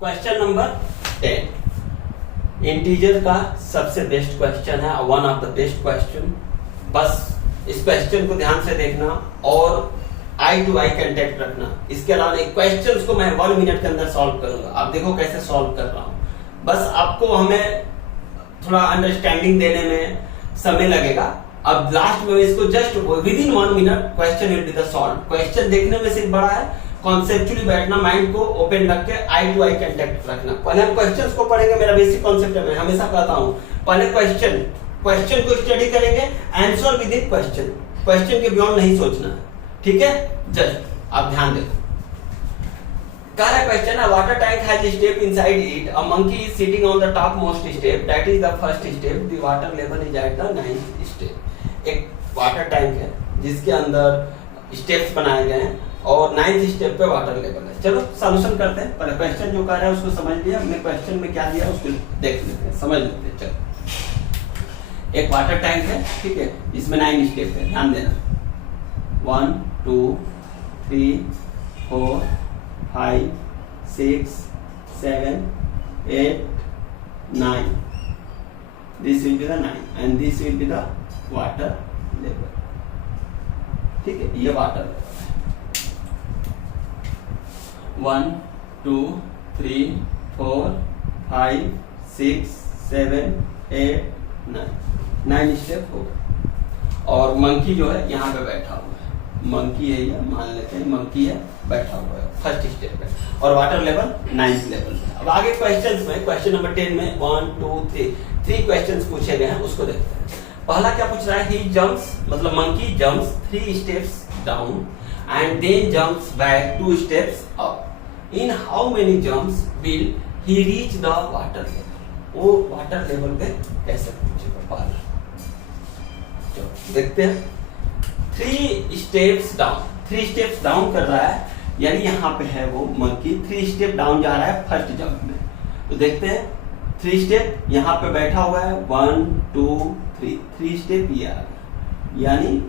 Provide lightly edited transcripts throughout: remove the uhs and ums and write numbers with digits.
Question number 10 integer का सबसे best question है, one of the best question. बस इस क्वेश्चन को ध्यान से देखना और आई टू आई कांटेक्ट रखना। इसके अलावा क्वेश्चन को मैं 1 मिनट के अंदर सॉल्व करूंगा। आप देखो कैसे सॉल्व कर रहा हूं। बस आपको हमें थोड़ा अंडरस्टैंडिंग देने में समय लगेगा। अब लास्ट में इसको just with in 1 minute question will be the solve. Question देखने में सिर्फ बड़ा है, कॉन्सेप्चुअली बैठना, माइंड को ओपन रख के आई टू आई कांटेक्ट रखना। पहले हम क्वेश्चंस को पढ़ेंगे। मेरा बेसिक कॉन्सेप्ट है, मैं हमेशा कहता हूं पहले क्वेश्चन को स्टडी करेंगे, answer with in question, question के बियॉन्ड नहीं सोचना, ठीक है। जस्ट आप ध्यान देखो। कह रहा क्वेश्चन है water tank has step inside it, a monkey is sitting on the top most step, that is the first step, the water level is at the 9th step. एक वाटर टैंक है जिसके अंदर steps बनाए गए हैं और 9th step पे water level है। चलो सॉल्यूशन करते हैं। पहले क्वेश्चन जो कर रहा है उसको समझ लिया, हमने क्वेश्चन में क्या दिया उसको देख लेते हैं, समझ लेते हैं। चलो एक वाटर टैंक है, ठीक है, इसमें 9 स्टेप है, ध्यान देना। 1 2 3 4 5 6 7 8 9, this will be the 9 and this will be the water level, ठीक है। ये वाटर लेवल 1 2 3 4 5 6 7 8 9 स्टेप हो गए। और मंकी जो है यहाँ पे बैठा हुआ है, मंकी है, ये मान लेते हैं मंकी है, बैठा हुआ है फर्स्ट स्टेप पे और वाटर लेवल 9th लेवल पे। अब आगे क्वेश्चंस में, क्वेश्चन नंबर 10 में 1 2 3 क्वेश्चंस पूछे गए हैं, उसको देखते हैं। पहला क्या पूछ रहा है, ही जंप्स, मतलब monkey jumps 3 steps down and then jumps back 2 steps up. In how many jumps will he reach the water level? वो वाटर लेवल पे कैसे पहुंचेगा पहला, चलो देखते हैं। 3 स्टेप्स डाउन कर रहा है, यानी यहाँ पे है वो मंकी 3 स्टेप डाउन जा रहा है फर्स्ट जंप में। तो देखते हैं 3 स्टेप यहाँ पे बैठा हुआ है, 1 2 3 स्टेप ये आ गया, यानी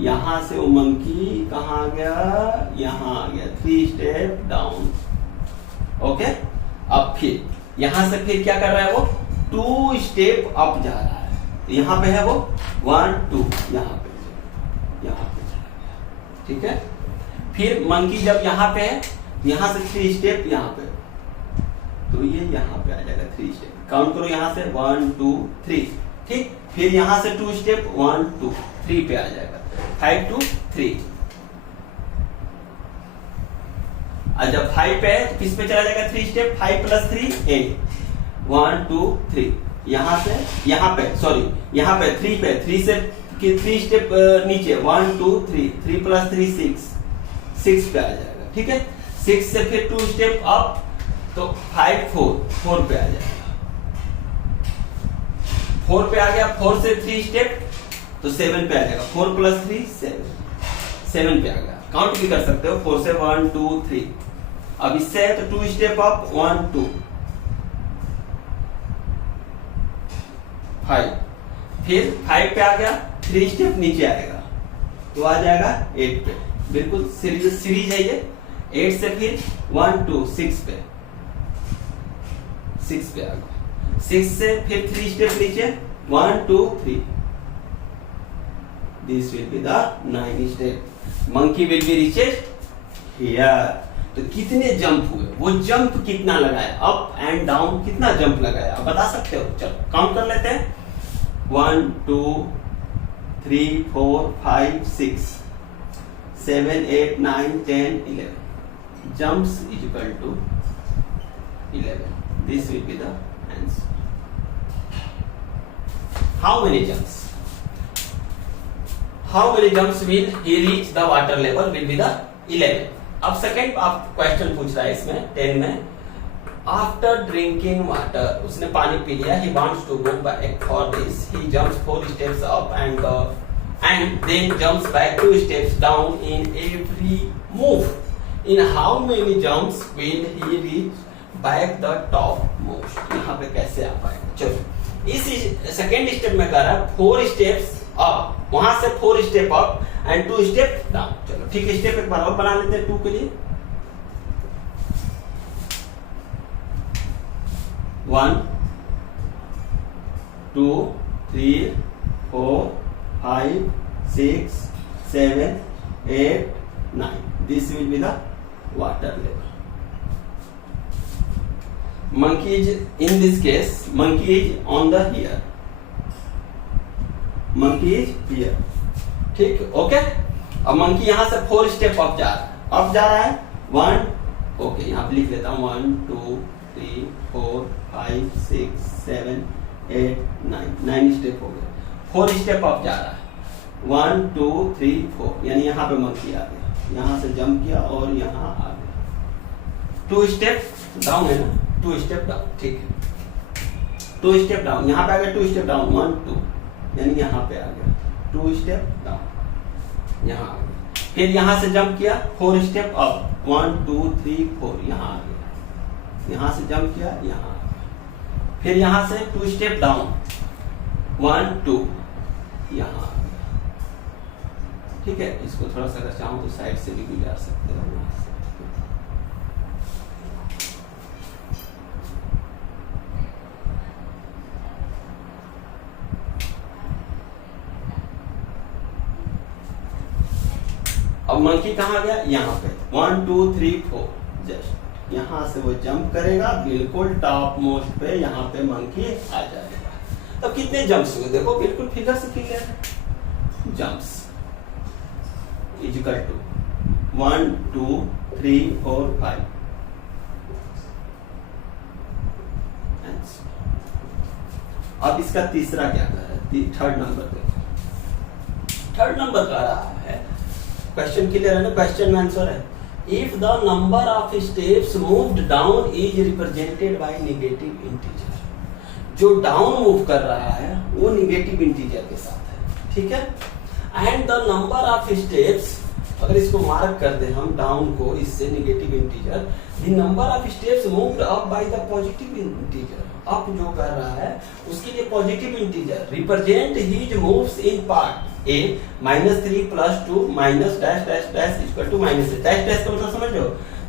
यहां से वो मंकी कहां आ गया, यहां आ गया 3 स्टेप डाउन, ओके। अब फिर यहां से फिर क्या कर रहा है वो 2 स्टेप अप जा रहा है, तो यहां पे है वो 1 2, यहां पे चला गया, ठीक है। फिर मंकी जब यहां पे है, यहां से 3 स्टेप यहां पे, तो ये यहां पे आ जाएगा 3 स्टेप। काउंट करो यहां से 1 2 3, ठीक। फिर यहां से 2 स्टेप 1 2 3 पे आ जाएगा, 5 2 3। और जब 5 पे है तो किस पे चला जाएगा 3 स्टेप, 5 + 3 8, 1 2 3। यहां से यहाँ पे, सॉरी यहाँ पे 3 पे, 3 से 3 स्टेप नीचे, 1 2 3, 3 + 3 6 पे आ जाएगा, ठीक है। 6 से फिर 2 स्टेप अप, तो 5 4 पे आ जाएगा, 4 पे आ गया। 4 से 3 स्टेप तो 7 पे आ जाएगा, 4 + 3 7 पे आ गया। काउंट भी कर सकते हो, 4 से 1 2 3। अब इससे है तो 2 स्टेप अप, 1 2 5, फिर 5 पे आ गया, 3 स्टेप नीचे आएगा तो आ जाएगा 8 पे। बिल्कुल सीरीज है ये। 8 से फिर 1 2 6 पे आ गया, 6 से फिर 3 स्टेप नीचे, 1 2 3, this will be the 9th step, monkey will be reached here। तो कितने जंप हुए, वो जंप कितना लगाया, अप एंड डाउन कितना जंप लगाया, आप बता सकते हो। चलो काउंट कर लेते हैं, 1 2 3 4 5 6 7 8 9 10 11 jumps is equal to 11, this will be the answer। how many jumps will he reach the water level will be the 11। अब सेकंड आप क्वेश्चन पूछ रहा है इसमें 10 में, आफ्टर ड्रिंकिंग वाटर, उसने पानी पी लिया, he wants to go back for this, he jumps 4 steps up and then jumps back 2 steps down in every move, in how many jumps will he reach back the top most। यहाँ पे कैसे आ पाएगा। चलो इस second step में कर रहा है 4 स्टेप्स अप, वहां से 4 step up and 2 step down. चलो ठीक है, स्टेप एक बार और बना लेते हैं 2 के लिए। 1 2 3 4 5 6 7 8 9. This will be the water level. Monkey is, in this case, monkey is on the here. Monkey is here. ठीक, ओके. अब मंकी यहां से 4 स्टेप अप जा रहा है. अप जा रहा है 1, ओके, यहां पे लिख लेता हूं 1 2 3 4 5 6 7 8 9. 9 स्टेप हो गए. 4 स्टेप अप जा रहा है 1 2 3 4, यानी यहां पे मंकी आ गया. यहां से जंप किया और यहां आ गया. 2 स्टेप डाउन है ना, 2 स्टेप डाउन. ठीक है, 2 स्टेप डाउन. यहां पे आ गया 2 स्टेप डाउन 1 2, यानी यहां पे आ गया 2 स्टेप डाउन, यहां आ गया. फिर यहां से जंप किया 4 स्टेप अप 1 2 3 4, यहां आ गया. यहां से जंप किया, यहां आ गया. फिर यहां से 2 स्टेप डाउन 1 2, यहां आ गया. ठीक है, इसको थोड़ा सा अगर चाहूं तो साइड से भी गुजार सकते हो. यहां से अब मंकी कहाँ गया, यहाँ पे 1 2 3 4, जस्ट यहाँ से वो जंप करेगा बिल्कुल टॉप मोस्ट पे. यहाँ पे मंकी आ जाएगा. अब कितने जंप्स हुए देखो, बिल्कुल फिगर से क्लियर है. Jumps equal to 1 2 3 4 5. अब इसका तीसरा क्या कर रहा है, थर्ड नंबर देखो. थर्ड नंबर कह रहा है, क्वेश्चन क्लियर है ना, क्वेश्चन में आंसर है. If the number of steps moved down is represented by negative integer. जो डाउन मूव कर रहा है वो नेगेटिव इंटीजर के साथ है. ठीक है, and the number of steps, अगर इसको मार्क कर दे हम डाउन को, इससे negative integer, the number of steps moved up by the positive integer. Up जो कर रहा है उसके लिए positive integer represent his moves in part A -3 + 2 minus dash dash dash equal to -8. Dash dash का मतलब समझ लो,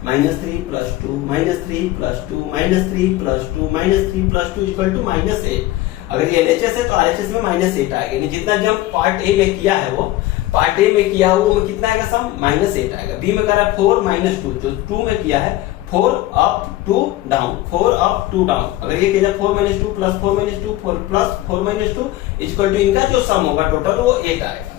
-3 + 2 -3 + 2 -3 + 2 -3 + 2 इक्वल टू -8. अगर ये LHS है तो RHS में -8 आएगा. यानी जितना जंप पार्ट ए में किया है वो पार्ट ए में किया हुआ में कितना आएगा सम, -8 आएगा. बी में कर रहा है 4 - 2, जो 2 में किया है 4 अप 2 डाउन, 4 अप 2 डाउन. अगर ये किया 4 - 2 + 4 - 2 4 + 4 - 2 इक्वल टू इनका जो सम होगा टोटल वो 8 आएगा.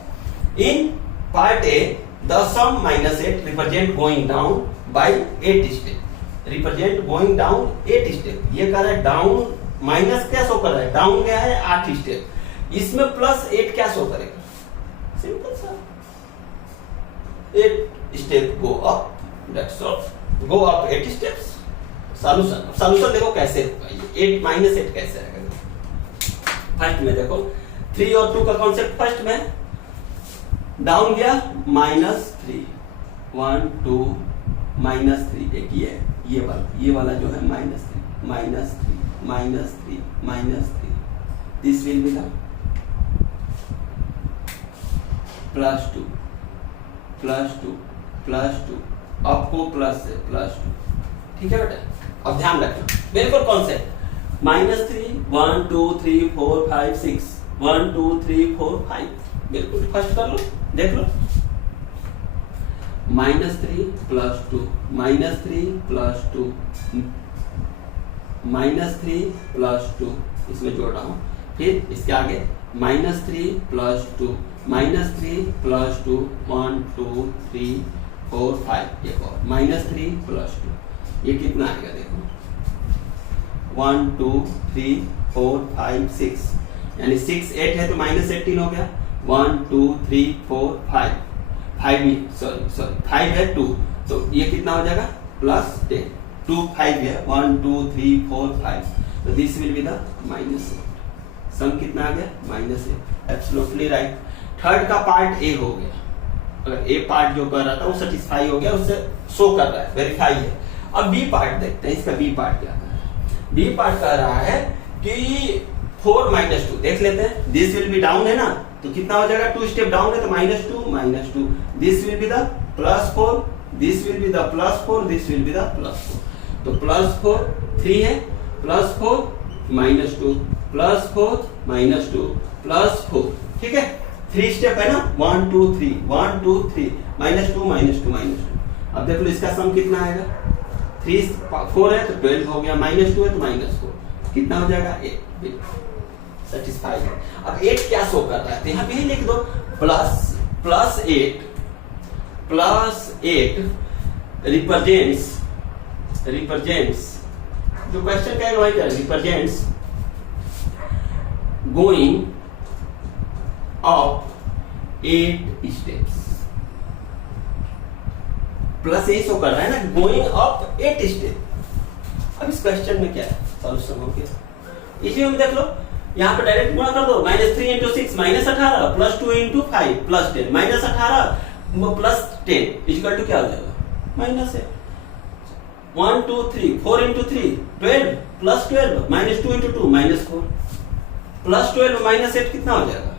In part A the sum -8 represent going down by 8 step. Represent going down 8 step. ये कह रहा है डाउन माइनस क्या शो कर रहा है, डाउन गया है 8 स्टेप. इसमें +8 क्या शो करेगा, सिंपल सा 8 step go up, that's all. Go up 8 steps. Solution देखो कैसे होगा. 8 -8 कैसे आएगा. फर्स्ट में देखो 3 और 2 का कॉन्सेप्ट. फर्स्ट में डाउन गया -3 1 2 -3. एक ये वाला जो है -3 this will be the +2 up को प्लस से +2. ठीक है बेटा, अब ध्यान रखना बिल्कुल कॉन्सेप्ट. -3 1 2 3 4 5 6 1 2 3 4 5. बिल्कुल फर्स्ट कर लो, देख लो. -3 + 2 -3 + 2 -3 + 2 इसमें जोड़ रहा हूं. फिर इसके आगे -3 + 2 -3 + 2 1 2 3 4 5. एक और -3 + 2. ये कितना आएगा देखो, 1 2 3 4 5 6, यानी 6 8 है तो -18 हो गया. 1 2 3 4 5 5 है 2, तो ये कितना हो जाएगा +10. 2 5 है 1 2 3 4 5, तो दिस विल बी द -8. सम कितना आ गया -8. Absolutely right. थर्ड का पार्ट ए हो गया. अगर ए पार्ट जो कर रहा था वो सेटिस्फाई हो गया, उससे शो कर रहा है, वेरीफाई है. अब बी पार्ट देखते हैं. इसका बी पार्ट क्या कर रहा है. बी पार्ट कह रहा है कि 4 - 2 देख लेते हैं. दिस विल बी डाउन है ना, तो कितना हो जाएगा, 2 स्टेप डाउन है तो -2 this will be the +4 this will be the +4 this will be the +4. तो +4 3 है, प्लस 4 -2 प्लस 4 -2 प्लस 4। ठीक है, 3 स्टेप है ना, 1 2 3 1 2 3 -2 -2 -2। अब देख लो इसका सम कितना आएगा, 3 4 है तो 12 हो गया, -2 है तो -4 कितना हो जाएगा 8। सेटिस्फाइड है। अब 8 क्या शो कर रहा है, तो यहाँ पे ही लिख दो प्लस 8 रिप्रेजेंट्स जो क्वेश्चन का है वही कर, represents going up 8 steps. Plus यही शो कर रहा है ना, गोइंग अप 8 स्टेप। अब इस क्वेश्चन में क्या है, सॉल्यूशन हो गया। इसी में देख लो, यहाँ पे डायरेक्ट गुणा कर दो, -3 × 6 -18 +2 × 5 +10 -18 +10 इक्वल टू क्या हो जाएगा, -8। 1 2 3 4 × 3 12 +12 -2 × 2 -4 +12 -8 कितना हो जाएगा,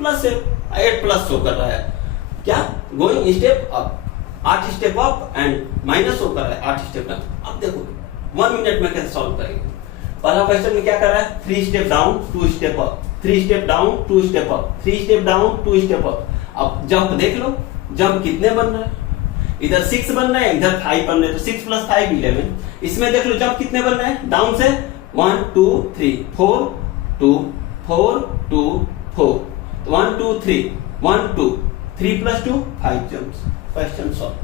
+8 प्लस शो कर रहा है क्या, going step up 8 step up and minus show कर रहा है 8 स्टेप डाउन। अब देखो 1 मिनट में कैसे सॉल्व करेंगे। पहला क्वेश्चन में क्या कर रहा है, 3 step down 2 step up, 3 step down 2 step up, 3 step down 2 step up. अब जंप देख लो, जंप कितने बन रहा है, इधर 6 बन रहा है, इधर 5 बन रहे हैं, तो 6 + 5 11। इसमें देख लो जंप कितने बन रहे हैं, डाउन से 1 2 3 4 2 4 2 4, 1 2 3 1 2 3 + 2 5 जंप्स। Question solve.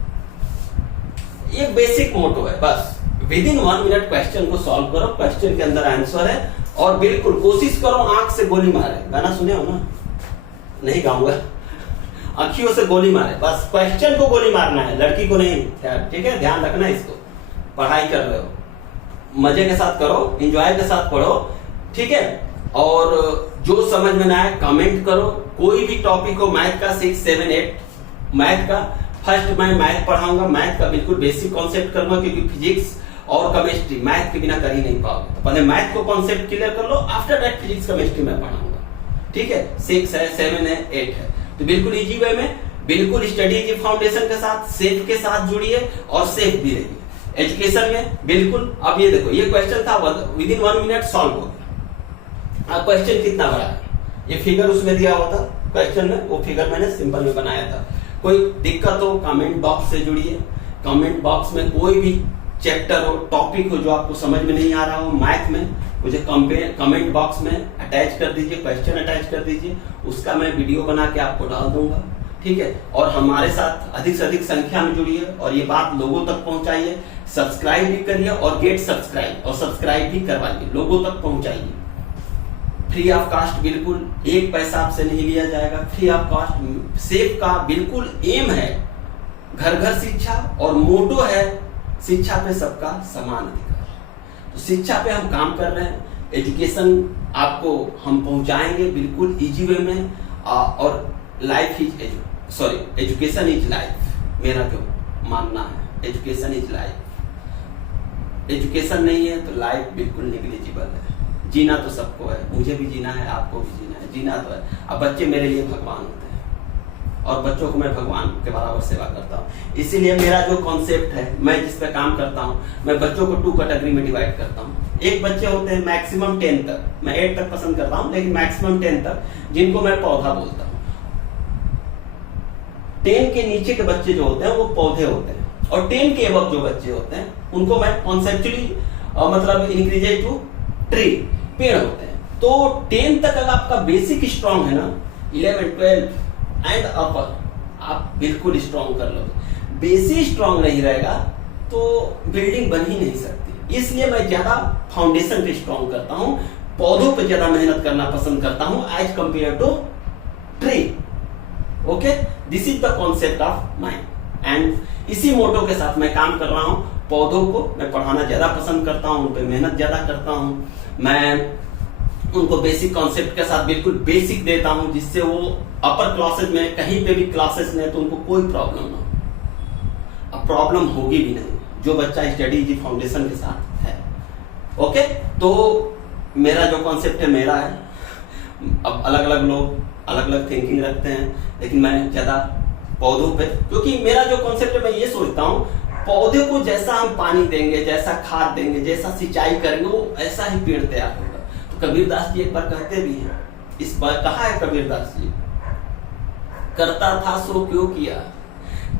ये बेसिक मोटो है, बस विद इन 1 मिनट क्वेश्चन को सॉल्व करो, क्वेश्चन के अंदर आंसर है। और बिल्कुल कोशिश करो आंख से गोली मारे, गाना सुने हो ना, नहीं गाऊंगा, आंखियों से गोली मारे, बस क्वेश्चन को गोली मारना है, लड़की को नहीं। ठीक है, ध्यान रखना इसको। पढ़ाई कर रहे हो मजे के साथ करो, एंजॉय के साथ पढ़ो, ठीक है। और जो समझ में ना आए कमेंट करो, कोई भी टॉपिक हो, मैथ का 6 7 8 मैथ का फर्स्ट मैं मैथ पढ़ाऊंगा, मैथ का बिल्कुल बेसिक कॉन्सेप्ट करूंगा, क्योंकि फिजिक्स और केमिस्ट्री मैथ के बिना कर ही नहीं पाओगे। तो पहले मैथ को कॉन्सेप्ट क्लियर कर लो, आफ्टर दैट फिजिक्स केमिस्ट्री मैं पढ़ाऊंगा। ठीक है, 6 है 7 है 8 है, तो बिल्कुल इजी वे में, बिल्कुल स्टडी की फाउंडेशन के साथ, सेफ के साथ जुड़िए और सेफ भी रहिए एजुकेशन में, बिल्कुल। अब ये देखो, ये क्वेश्चन था विद इन 1 मिनट सॉल्व हो गया। अब क्वेश्चन कितना बड़ा है, ये फिगर उसमें दिया हुआ था क्वेश्चन में, वो फिगर मैंने सिंपल में बनाया था। कोई दिक्कत हो कमेंट बॉक्स से जुड़िए, कमेंट बॉक्स में कोई भी चैप्टर हो, टॉपिक हो जो आपको समझ में नहीं आ रहा हो मैथ में, मुझे कमेंट बॉक्स में अटैच कर दीजिए, क्वेश्चन अटैच कर दीजिए, उसका मैं वीडियो बना के आपको डाल दूंगा। ठीक है, और हमारे साथ अधिक से अधिक संख्या में जुड़िए और ये बात लोगों तक पहुंचाइए, सब्सक्राइब भी करिए और गेट सब्सक्राइब और सब्सक्राइब भी करवाइए, लोगों तक पहुंचाइए। फ्री ऑफ कास्ट, बिल्कुल 1 पैसा आपसे नहीं लिया जाएगा, फ्री ऑफ कास्ट। सेफ का बिल्कुल एम है घर घर शिक्षा और मोटो है शिक्षा पे सबका समान अधिकार। तो शिक्षा पे हम काम कर रहे हैं, एजुकेशन आपको हम पहुंचाएंगे बिल्कुल इजी वे में। और life is education is life, मेरा जो मानना है, एजुकेशन इज लाइफ। एजुकेशन नहीं है तो लाइफ बिल्कुल निग्लिजिबल है। जीना तो सबको है, मुझे भी जीना है, आपको भी जीना है, जीना तो है। अब बच्चे मेरे लिए भगवान होते हैं और बच्चों को मैं भगवान के बराबर सेवा करता हूँ। इसीलिए मेरा जो कॉन्सेप्ट है, मैं जिस पे काम करता हूँ, मैं बच्चों को 2 कैटेगरी में डिवाइड करता हूँ। एक बच्चे होते हैं मैक्सिमम 10 तक, मैं 8 तक पसंद करता हूँ, लेकिन मैक्सिमम 10 तक, जिनको मैं पौधा बोलता हूँ। 10 के नीचे के बच्चे जो होते हैं वो पौधे होते हैं, और 10 के अबव जो बच्चे होते हैं उनको मैं कॉन्सेप्चुअली मतलब इंक्रीज टू ट्री, पेड़ होते हैं। तो 10 तक अगर आपका बेसिक स्ट्रांग है ना, 11 12 एंड अपर आप बिल्कुल स्ट्रांग कर लो। बेसिक स्ट्रांग नहीं रहेगा तो बिल्डिंग बन ही नहीं सकती। इसलिए मैं ज्यादा फाउंडेशन पे स्ट्रांग करता हूँ, पौधों पे ज्यादा मेहनत करना पसंद करता हूँ as compare to tree. Okay, this is the concept of mind and इसी मोटो के साथ मैं काम कर रहा हूँ। पौधों को मैं पढ़ाना ज्यादा पसंद करता हूँ, उन पे मेहनत ज्यादा करता हूँ, मैं उनको बेसिक कॉन्सेप्ट के साथ बिल्कुल बेसिक देता हूँ, जिससे वो अपर क्लासेस में कहीं पे भी क्लासेस में तो उनको कोई प्रॉब्लम ना हो। अब प्रॉब्लम होगी भी नहीं जो बच्चा स्टडी की फाउंडेशन के साथ है। ओके, तो मेरा जो कॉन्सेप्ट है मेरा है। अब अलग अलग लोग अलग अलग थिंकिंग रखते हैं, लेकिन मैं ज्यादा पौधों पे, क्योंकि मेरा जो कॉन्सेप्ट है मैं ये सोचता हूँ पौधे को जैसा हम पानी देंगे, जैसा खाद देंगे, जैसा सिंचाई करेंगे, वो ऐसा ही पेड़ तैयार होगा। तो कबीरदास जी एक बार कहते भी हैं, इस बार कहा है कबीरदास जी, करता था सो क्यों किया,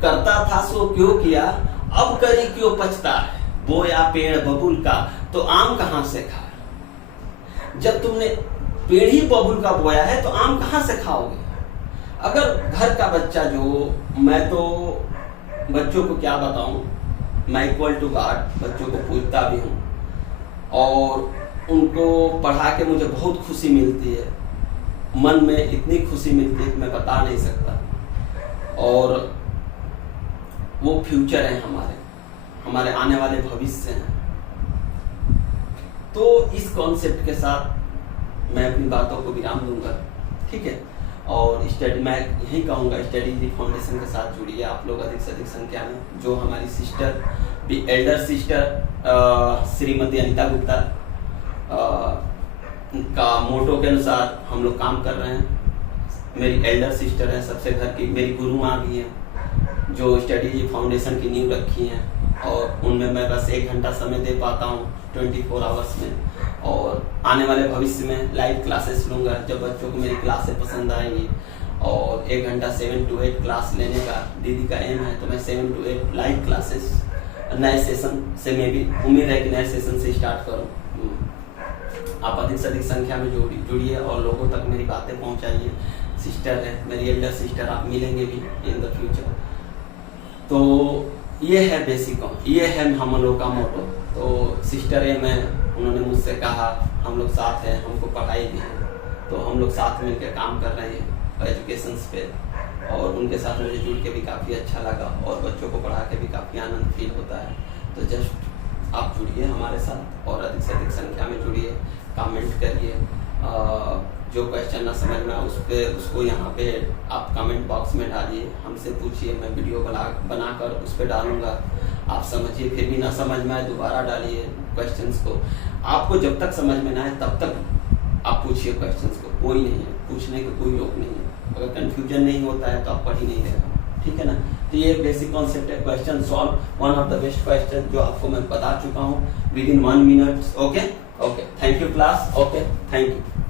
करता था सो क्यों किया, अब करी क्यों पछता है, बोया पेड़ बबूल का तो आम कहां से खाए। जब तुमने पेड़ ही बबूल का बोया है तो आम कहां से खाओगे। अगर घर का बच्चा जो, मैं तो बच्चों को क्या बताऊं, मैं इक्वल टू गॉड बच्चों को पूजता भी हूं और उनको पढ़ा के मुझे बहुत खुशी मिलती है, मन में इतनी खुशी मिलती है कि मैं बता नहीं सकता। और वो फ्यूचर है हमारे आने वाले भविष्य हैं। तो इस कॉन्सेप्ट के साथ मैं अपनी बातों को विराम दूंगा, ठीक है। और स्टडी, मैं यही कहूँगा, स्टडी जी फाउंडेशन के साथ जुड़िए आप लोग अधिक से अधिक संख्या में। जो हमारी sister, Elder sister Shrimati Anita Gupta का मोटो के अनुसार हम लोग काम कर रहे हैं। मेरी एल्डर सिस्टर है, सबसे घर की, मेरी गुरु माँ भी हैं जो स्टडी जी फाउंडेशन की नींव रखी हैं, और उनमें मैं बस 1 घंटा समय दे पाता हूँ 24 आवर्स में। और आने वाले भविष्य में लाइव क्लासेस लूँगा जब बच्चों को मेरी क्लासें पसंद आएंगी, और 1 घंटा 7 to 8 क्लास लेने का दीदी का एम है। तो मैं 7 to 8 लाइव क्लासेस नए सेशन से, मैं भी उम्मीद है कि नए सेशन से स्टार्ट करूँ। आप अधिक से अधिक संख्या में जुड़िए और लोगों तक मेरी बातें पहुँचाइए। सिस्टर है मेरी, एल्डर सिस्टर, आप मिलेंगे भी इन द फ्यूचर। तो ये है बेसिक, ये है हम लोग का मोटो। तो सिस्टर है, मैं उन्होंने मुझसे कहा हम लोग साथ हैं, हमको पढ़ाई भी है, तो हम लोग साथ मिलकर काम कर रहे हैं एजुकेशन पे, और उनके साथ मुझे जुड़ के भी काफ़ी अच्छा लगा और बच्चों को पढ़ा के भी काफ़ी आनंद फील होता है। तो जस्ट आप जुड़िए हमारे साथ और अधिक से अधिक संख्या में जुड़िए, कमेंट करिए, जो क्वेश्चन ना समझ में आए उसको यहाँ पे आप कमेंट बॉक्स में डालिए, हमसे पूछिए, मैं वीडियो बनाकर उस पर डालूंगा, आप समझिए। फिर भी ना समझ में आए दोबारा डालिए क्वेश्चंस को। आपको जब तक समझ में ना आए तब तक आप पूछिए क्वेश्चंस को, कोई नहीं है, पूछने का कोई रोक नहीं है। अगर कंफ्यूजन नहीं होता है तो आप पढ़ ही नहीं रहे, ठीक है ना। तो ये बेसिक कॉन्सेप्ट है, question solve, one of the best question जो आपको मैं बता चुका हूँ with in 1 minute. Okay, thank you class, okay, thank you.